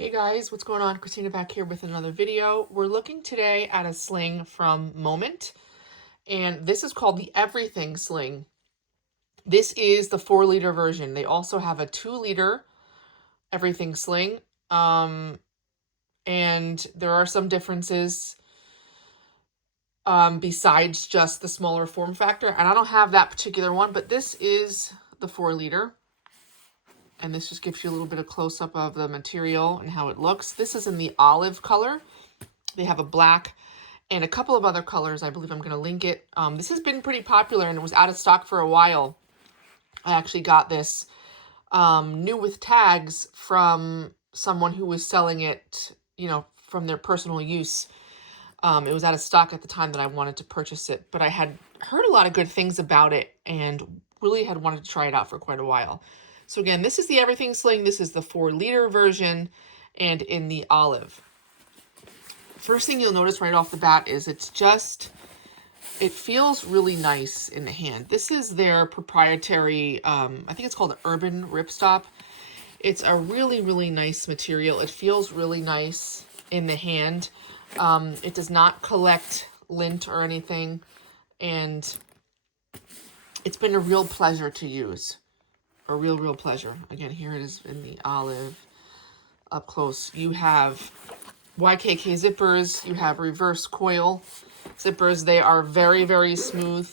Hey guys, what's going on? Christina back here with another video. We're looking today at a sling from Moment, and this is called the Everything Sling. This is the 4-liter version. They also have a 2-liter Everything Sling, and there are some differences besides just the smaller form factor, and I don't have that particular one, but this is the 4-liter. And this just gives you a little bit of close-up of the material and how it looks. This is in the olive color. They have a black and a couple of other colors. I believe I'm going to link it. This has been pretty popular and it was out of stock for a while. I actually got this new with tags from someone who was selling it, from their personal use. It was out of stock at the time that I wanted to purchase it, but I had heard a lot of good things about it and really had wanted to try it out for quite a while. So again, this is the Everything Sling. This is the 4-liter version and in the olive. First thing you'll notice right off the bat is it feels really nice in the hand. This is their proprietary, I think it's called Urban Ripstop. It's a really, really nice material. It feels really nice in the hand. It does not collect lint or anything, and it's been a real pleasure to use. A real pleasure. Again, here it is in the olive up close. You have YKK zippers. You have reverse coil zippers. They are very, very smooth.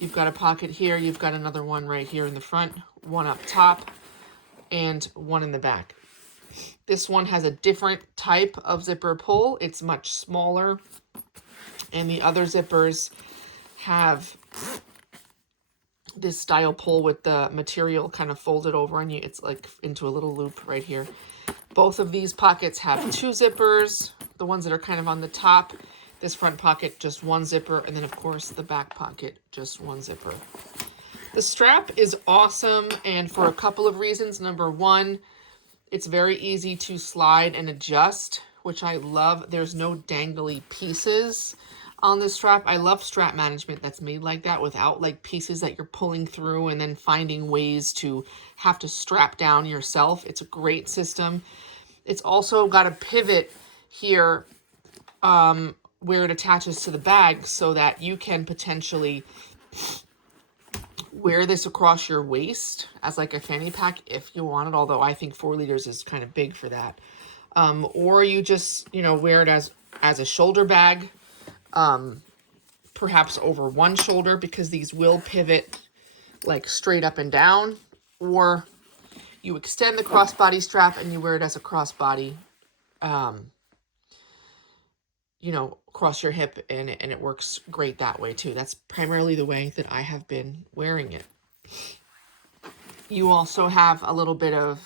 You've got a pocket here. You've got another one right here in the front, one up top, and one in the back. This one has a different type of zipper pull. It's much smaller. And the other zippers have this style pull with the material kind of folded over and it's like into a little loop right here. Both of these pockets have 2 zippers. The ones that are kind of on the top, this front pocket, just 1 zipper. And then of course the back pocket, just 1 zipper. The strap is awesome, and for a couple of reasons. Number one, it's very easy to slide and adjust, which I love. There's no dangly pieces on this strap. I love strap management that's made like that, without like pieces that you're pulling through and then finding ways to have to strap down yourself. It's a great system. It's also got a pivot here where it attaches to the bag so that you can potentially wear this across your waist as like a fanny pack if you want it, although I think 4 liters is kind of big for that. Or you just, wear it as a shoulder bag, perhaps over one shoulder, because these will pivot like straight up and down. Or you extend the crossbody strap and you wear it as a crossbody, across your hip, and it works great that way too. That's primarily the way that I have been wearing it. You also have a little bit of,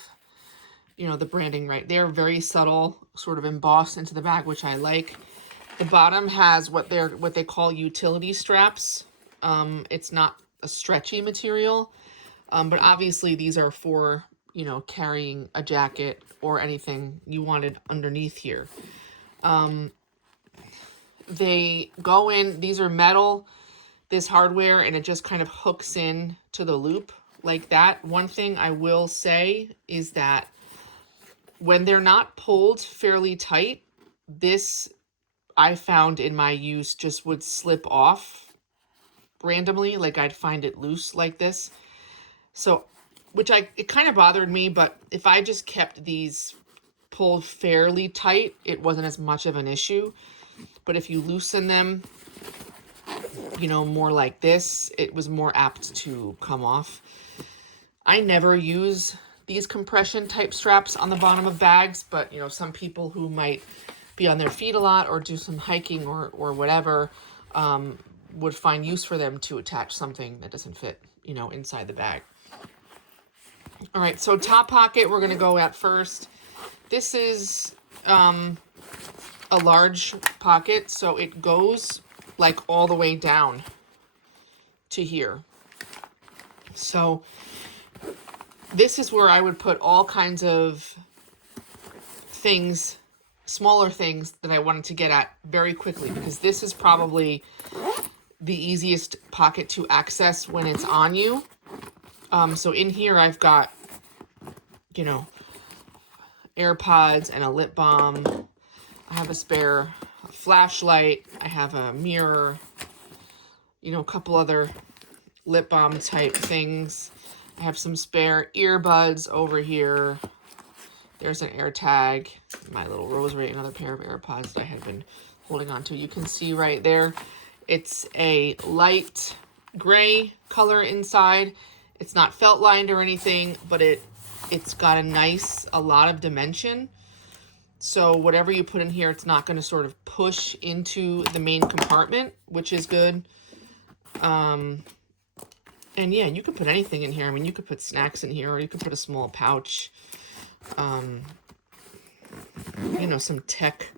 the branding right there, very subtle, sort of embossed into the bag, which I like. The bottom has what they call utility straps. It's not a stretchy material, but obviously these are for, carrying a jacket or anything you wanted underneath here. They go in, these are metal, this hardware, and it just kind of hooks in to the loop like that. One thing I will say is that when they're not pulled fairly tight, this I found in my use just would slip off randomly. Like I'd find it loose like this. So, it kind of bothered me, but if I just kept these pulled fairly tight, it wasn't as much of an issue. But if you loosen them, more like this, it was more apt to come off. I never use these compression type straps on the bottom of bags, but, some people who might be on their feet a lot or do some hiking or whatever, would find use for them to attach something that doesn't fit, inside the bag. All right, so top pocket we're going to go at first. This is a large pocket, so it goes like all the way down to here. So this is where I would put all kinds of things, smaller things that I wanted to get at very quickly, because this is probably the easiest pocket to access when it's on you. So in here I've got, AirPods and a lip balm. I have a spare flashlight. I have a mirror, you know, a couple other lip balm type things. I have some spare earbuds over here. There's an AirTag, my little rosary, another pair of AirPods that I had been holding on to. You can see right there, it's a light gray color inside. It's not felt lined or anything, but it's got a lot of dimension. So whatever you put in here, it's not going to sort of push into the main compartment, which is good. And yeah, you could put anything in here. I mean, you could put snacks in here, or you could put a small pouch. You know, some tech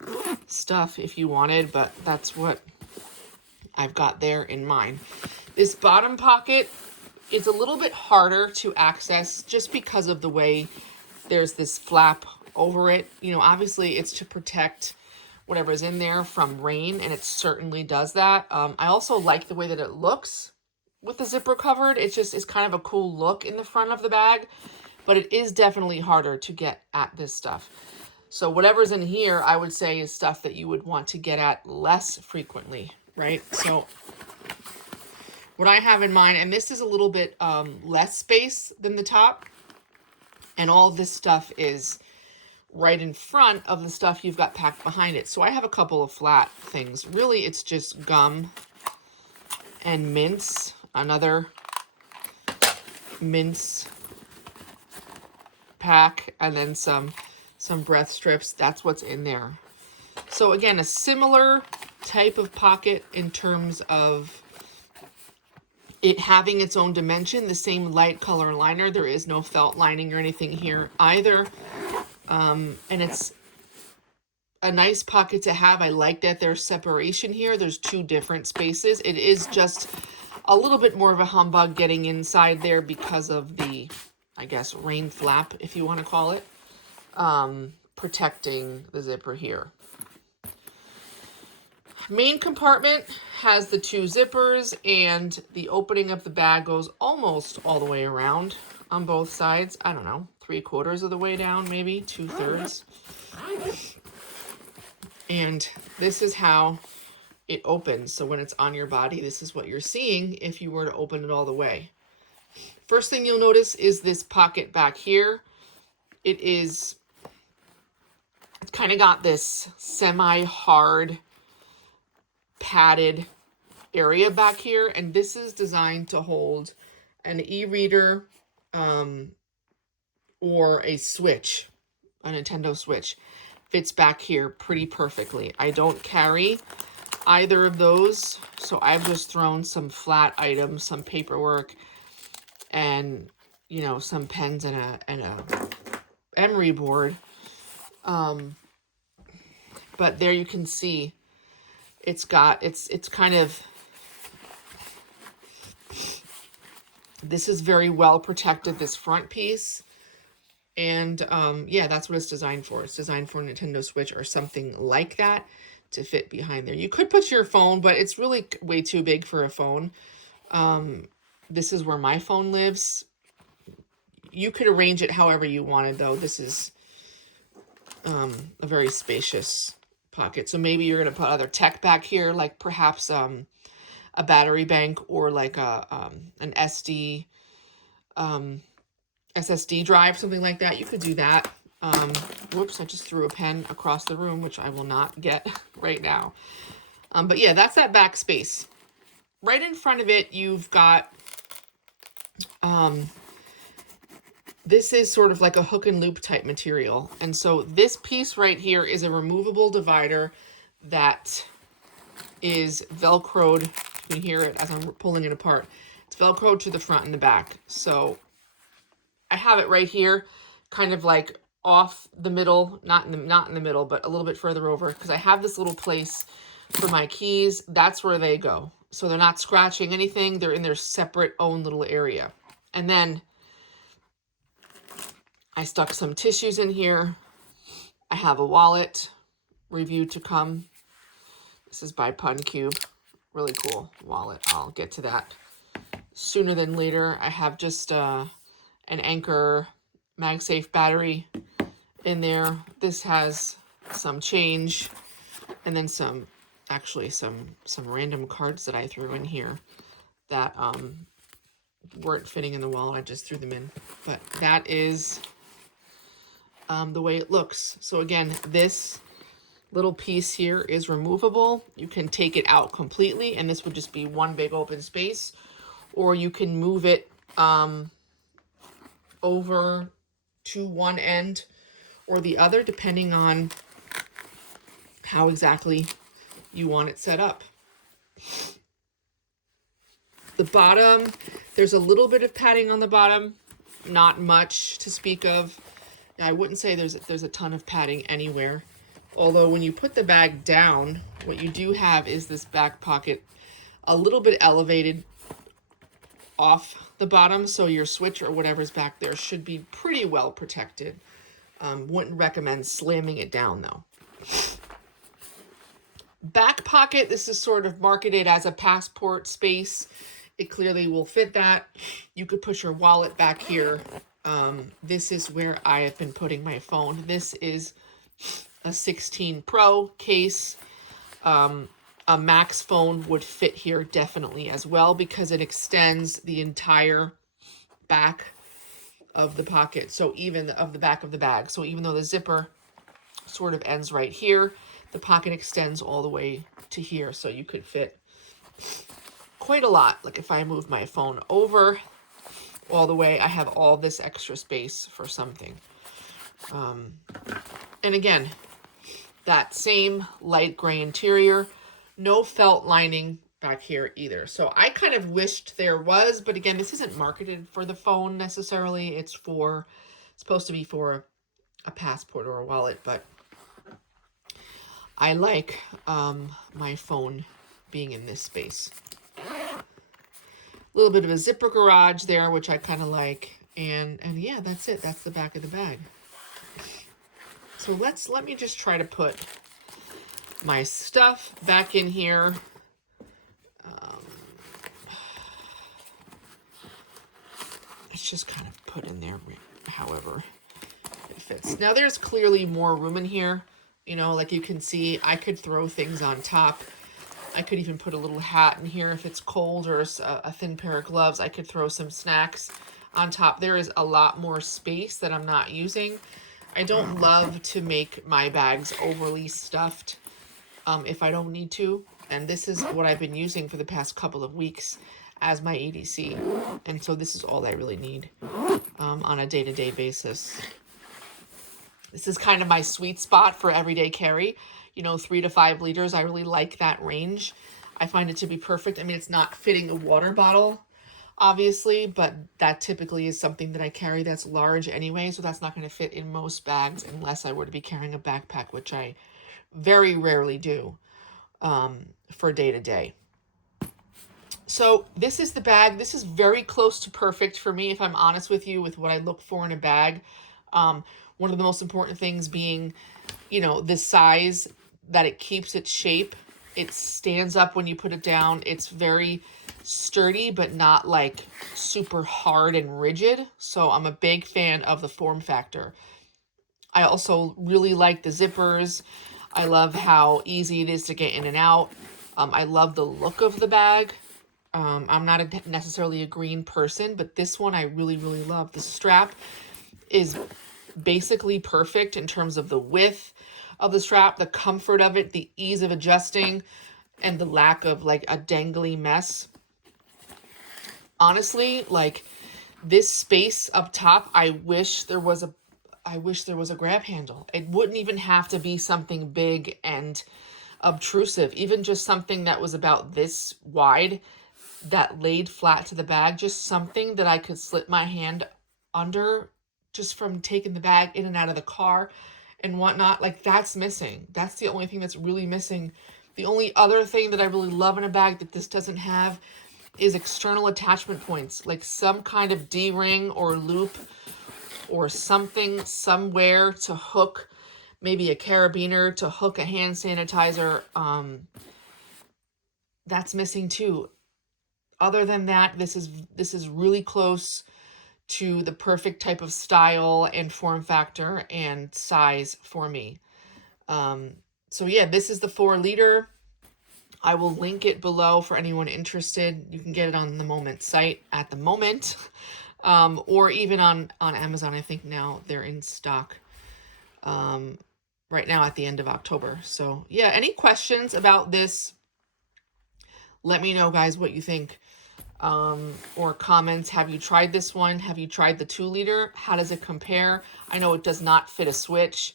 stuff if you wanted, but that's what I've got there in mind. This bottom pocket is a little bit harder to access just because of the way there's this flap over it. You know, obviously it's to protect whatever's in there from rain, and it certainly does that. I also like the way that it looks with the zipper covered. It's kind of a cool look in the front of the bag, but it is definitely harder to get at this stuff. So whatever's in here, I would say, is stuff that you would want to get at less frequently, right? So what I have in mind, and this is a little bit less space than the top, and all this stuff is right in front of the stuff you've got packed behind it. So I have a couple of flat things. Really, it's just gum and mints, another mints pack, and then some breath strips. That's what's in there. So again, a similar type of pocket in terms of it having its own dimension, the same light color liner. There is no felt lining or anything here either. And it's a nice pocket to have. I like that there's separation here. There's two different spaces. It is just a little bit more of a humbug getting inside there because of the, I guess, rain flap, if you want to call it, protecting the zipper here. Main compartment has the two zippers, and the opening of the bag goes almost all the way around on both sides. I don't know, 3/4 of the way down, maybe 2/3. And this is how it opens. So when it's on your body, this is what you're seeing if you were to open it all the way. First thing you'll notice is this pocket back here. It's kind of got this semi-hard padded area back here, and this is designed to hold an e-reader or a Switch, a Nintendo Switch. Fits back here pretty perfectly. I don't carry either of those, so I've just thrown some flat items, some paperwork, and you know, some pens and a emery board. But there you can see it's kind of, this is very well protected, this front piece. And yeah, that's what it's designed for. It's designed for a Nintendo Switch or something like that to fit behind there. You could put your phone, but it's really way too big for a phone. This is where my phone lives. You could arrange it however you wanted, though. This is a very spacious pocket. So maybe you're going to put other tech back here, like perhaps a battery bank, or like an SSD drive, something like that. You could do that. Whoops, I just threw a pen across the room, which I will not get right now. But yeah, that's that back space. Right in front of it, you've got, this is sort of like a hook and loop type material. And so this piece right here is a removable divider that is Velcroed. You can hear it as I'm pulling it apart. It's Velcroed to the front and the back. So I have it right here, kind of like off the middle, not in the middle, but a little bit further over, because I have this little place for my keys. That's where they go. So they're not scratching anything. They're in their separate own little area. And then I stuck some tissues in here. I have a wallet, review to come. This is by PunCube. Really cool wallet. I'll get to that sooner than later. I have just an Anchor MagSafe battery in there. This has some change and then some, actually some random cards that I threw in here that weren't fitting in the wallet. I just threw them in. But that is the way it looks. So again, this little piece here is removable. You can take it out completely and this would just be one big open space, or you can move it over to one end or the other, depending on how exactly you want it set up. The bottom, there's a little bit of padding on the bottom, not much to speak of. I wouldn't say there's a ton of padding anywhere. Although when you put the bag down, what you do have is this back pocket a little bit elevated off the bottom, so your switch or whatever's back there should be pretty well protected. Wouldn't recommend slamming it down though. Back pocket, this is sort of marketed as a passport space. It clearly will fit that. You could push your wallet back here. This is where I have been putting my phone. This is a 16 Pro case. A Max phone would fit here definitely as well because it extends the entire back of the pocket. So even of the back of the bag. So even though the zipper sort of ends right here, the pocket extends all the way to here. So you could fit quite a lot. Like if I move my phone over all the way, I have all this extra space for something. And again, that same light gray interior, no felt lining back here either. So I kind of wished there was, but again, this isn't marketed for the phone necessarily. It's supposed to be for a passport or a wallet, but I like my phone being in this space. A little bit of a zipper garage there, which I kind of like. And yeah, that's it. That's the back of the bag. So let me just try to put my stuff back in here. It's just kind of put in there however it fits. Now there's clearly more room in here. You know, like you can see, I could throw things on top. I could even put a little hat in here if it's cold, or a thin pair of gloves. I could throw some snacks on top. There is a lot more space that I'm not using. I don't love to make my bags overly stuffed if I don't need to. And this is what I've been using for the past couple of weeks as my EDC. And so this is all I really need on a day-to-day basis. This is kind of my sweet spot for everyday carry. You know, 3 to 5 liters. I really like that range. I find it to be perfect. I mean, it's not fitting a water bottle, obviously, but that typically is something that I carry that's large anyway, so that's not going to fit in most bags unless I were to be carrying a backpack, which I very rarely do for day to day. So this is the bag. This is very close to perfect for me, if I'm honest with you, with what I look for in a bag. One of the most important things being, you know, the size, that it keeps its shape. It stands up when you put it down. It's very sturdy, but not like super hard and rigid. So I'm a big fan of the form factor. I also really like the zippers. I love how easy it is to get in and out. I love the look of the bag. I'm not necessarily a green person, but this one I really, really love. The strap is basically perfect in terms of the width of the strap, the comfort of it, the ease of adjusting, and the lack of like a dangly mess. Honestly, like this space up top, I wish there was a grab handle. It wouldn't even have to be something big and obtrusive, even just something that was about this wide that laid flat to the bag, just something that I could slip my hand under just from taking the bag in and out of the car and whatnot. Like that's missing. That's the only thing that's really missing. The only other thing that I really love in a bag that this doesn't have is external attachment points, like some kind of D-ring or loop or something somewhere to hook, maybe a carabiner to hook a hand sanitizer. That's missing too. Other than that, this is really close to the perfect type of style and form factor and size for me. So yeah, this is the 4-liter. I will link it below for anyone interested. You can get it on the Moment site at the moment, or even on Amazon. I think now they're in stock right now at the end of October. So yeah, any questions about this? Let me know, guys, what you think. Or comments. Have you tried this one? Have you tried the 2-liter? How does it compare? I know it does not fit a switch.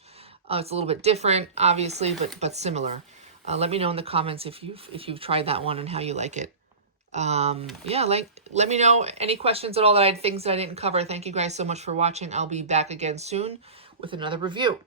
It's a little bit different, obviously, but similar. Let me know in the comments if you've tried that one and how you like it. Yeah, let me know any questions at all, things that I didn't cover. Thank you guys so much for watching. I'll be back again soon with another review.